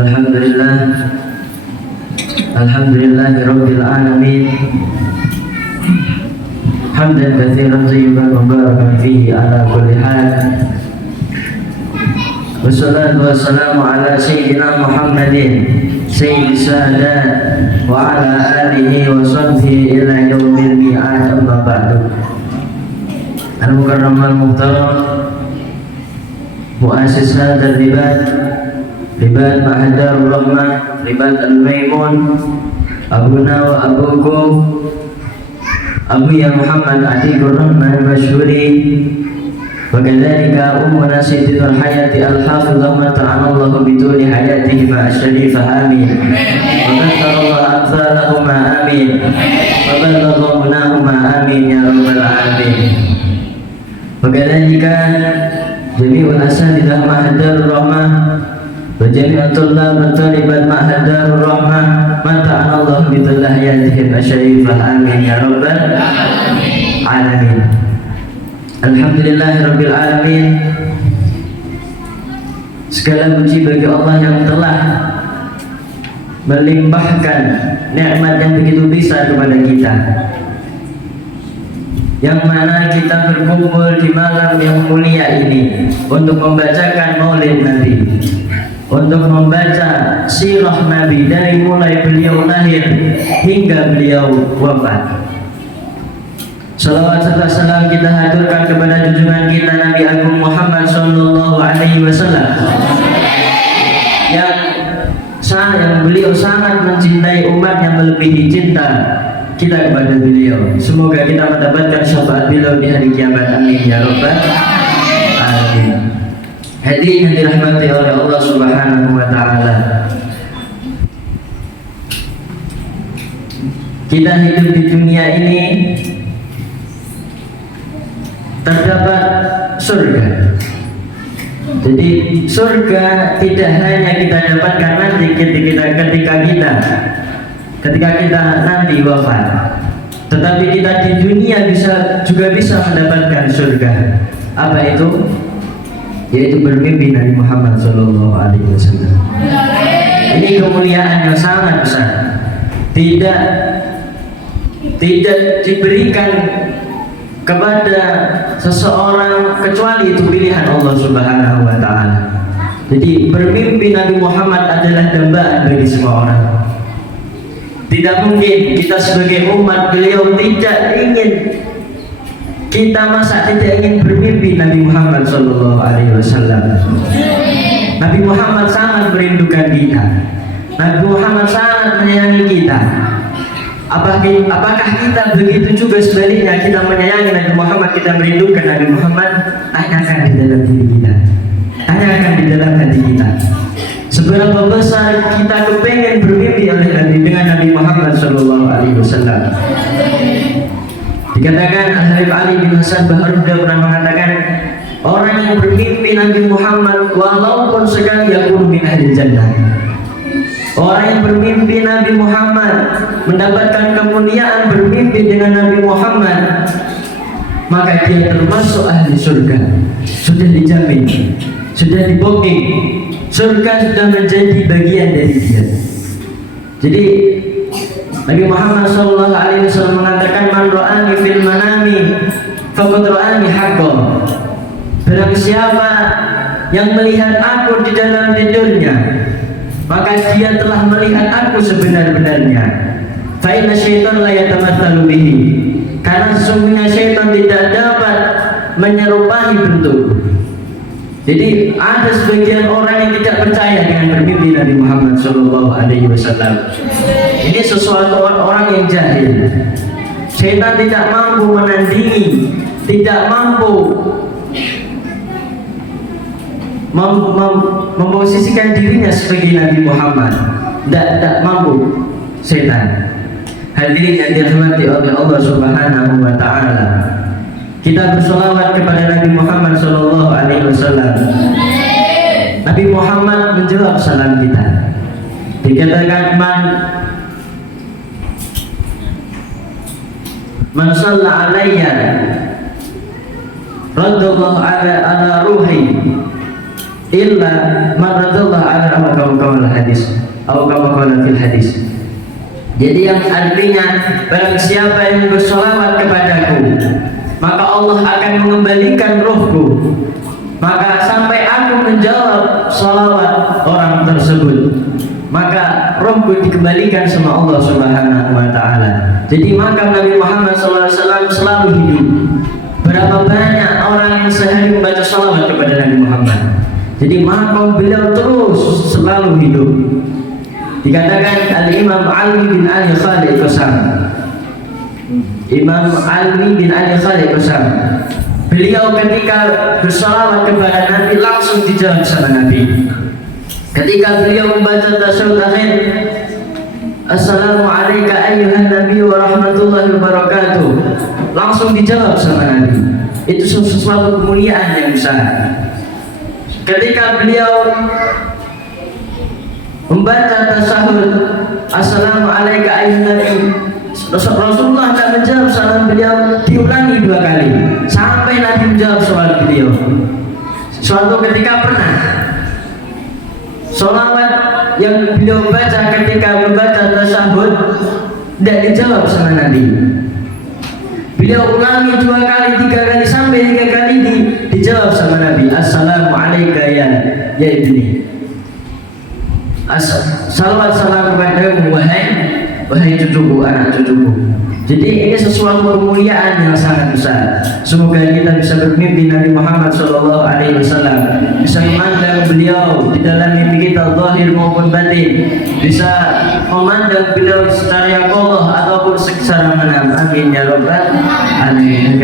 Alhamdulillah, Alhamdulillahirabbil alamin. Hamdan katsiran thayyiban mubarakan fihi ala kulli hal. Wassalatu wassalamu ala sayyidina Muhammadin sayyidis sadat wa ala alihi wa sahbihi ila yaumil mi'ad, amma ba'du. Al-Mukarram al-Muhtaram Mu'assis hadal Libat Ma'had Darul Rahmah, Libat Al-Maimun, Abuna wa abukum Abu ya Muhammad Atikur Rahman Masyhuri, wa kadzalika ummuna sayyidatul hayati al-hafizah ma ta'amallahu bituli hayatihi ma'asyarifah, amin. Wa katharallahu amthalahuma, amin. Wa ballaghamunahuma, amin ya rabbal alamin. Wa kadzalika jami'ul asatidzah Ma'had Darul Rahmah wa jami'ut tullab wa talibat Ma'had Darul Rahmah ma ta'amallahu bituli hayatihi ma'asyarifah, amin ya rabbal alamin. Alhamdulillahirabbil alamin. Segala puji bagi Allah yang telah melimpahkan nikmat yang begitu besar kepada kita, yang mana kita berkumpul di malam yang mulia ini untuk membacakan maulid Nabi, untuk membaca sirah Nabi dari mulai beliau lahir hingga beliau wafat. Salawat serta salam kita haturkan kepada junjungan kita Nabi Agung Muhammad sallallahu alaihi wasallam, yang beliau sangat mencintai umatnya melebihi cinta kita kepada beliau. Semoga kita mendapatkan syafaat beliau di hari kiamat, amin ya rabbal alamin. Hadirin yang dirahmati oleh Allah Subhanahu wa taala, kita hidup di dunia ini terdapat surga. Jadi surga tidak hanya kita dapatkan nanti ketika kita nanti wafat, tetapi kita di dunia juga bisa mendapatkan surga. Apa itu? Yaitu bermimpi Nabi Muhammad sallallahu alaihi wasallam. Ini kemuliaan yang sangat besar. Tidak diberikan kepada seseorang kecuali itu pilihan Allah Subhanahu wa taala. Jadi bermimpi Nabi Muhammad adalah dambaan bagi semua orang. Tidak mungkin kita sebagai umat beliau tidak ingin, tidak ingin bermimpi Nabi Muhammad sallallahu alaihi wasallam. Nabi Muhammad sangat merindukan kita. Nabi Muhammad sangat menyayangi kita. Apakah kita begitu juga sebaliknya? Kita menyayangi Nabi Muhammad, kita merindukan Nabi Muhammad? Tanyakan di dalam diri kita, tanyakan di dalam hati kita, seberapa besar kita kepengen bermimpi oleh Nabi dengan Nabi Muhammad sallallahu alaihi wasallam. Dikatakan Al-Habib Ali bin Hasan Baharuddah pernah mengatakan, orang yang bermimpi Nabi Muhammad walaupun sekali yakun min ahli jannah. Orang yang bermimpi Nabi Muhammad mendapatkan kemuliaan bermimpi dengan Nabi Muhammad, maka dia termasuk ahli surga. Sudah dijamin, sudah di-booking, surga sudah menjadi bagian dari dia. Jadi Nabi Muhammad sallallahu alaihi wasallam mengatakan, man ra'ani fil manami faqad ra'ani haqqan. Barang siapa yang melihat aku di dalam tidurnya, maka dia telah melihat aku sebenar-benarnya. Fa inna syaitan la yatamatsalu bihi. Karena sesungguhnya syaitan tidak dapat menyerupai bentuk. Jadi ada sebagian orang yang tidak percaya dengan bermimpi Nabi Muhammad sallallahu alaihi wasallam. Ini sesuatu orang yang jahil. Syaitan tidak mampu menandingi, tidak mampu memposisikan dirinya sebagai Nabi Muhammad. Tidak mampu setan. Hadirin yang dirahmati oleh Allah Subhanahu wa taala, kita bersolawat kepada Nabi Muhammad sallallahu alaihi wasallam. Nabi Muhammad menjawab salam kita. Dikatakan man shalla alayya radallahu ala ruhi illa maradallah ala kama hadis atau kama fil hadis. Jadi yang artinya barang siapa yang bersolawat kepadaku, maka Allah akan mengembalikan rohku, maka sampai aku menjawab solawat orang tersebut, maka rohku dikembalikan sama Allah Subhanahu wa Ta'ala. Jadi maka Nabi Muhammad SAW selalu hidup. Berapa banyak orang yang sehari membaca salawat kepada Nabi Muhammad. Jadi maka beliau terus selalu hidup. Dikatakan Al-Imam Ali bin Ali Khalid Qasam, Imam Ali bin Ali Khalid Qasam, beliau ketika bersalawat kepada Nabi langsung dijawab sama Nabi. Ketika beliau membaca tasyahud akhir, Assalamu alayka ayyuhan nabi wa rahmatullahi wa barakatuh, langsung dijawab sama Nabi. Itu sesuatu kemuliaan yang besar. Ketika beliau membaca tasyahud, Assalamu alayka ayyuhan nabi, Rasulullah tak menjawab salam beliau, diulangi 2 kali sampai Nabi menjawab soal beliau. Suatu ketika pernah sholawat yang beliau baca ketika membaca tasyahud tidak dijawab sama Nabi. Beliau ulangi 2 kali, 3 kali sampai 3 kali dijawab sama Nabi. Assalamu alayka ya ibni. Salawat salam kepadamu wahai cucuku, anak cucuku. Jadi ini sesuatu kemuliaan yang sangat besar. Semoga kita bisa bermimpi Nabi Muhammad SAW, bisa memandang beliau di dalam mimpi kita zahir maupun batin, bisa memandang beliau secara yaqolah ataupun secara manam. Amin ya rabbal alamin.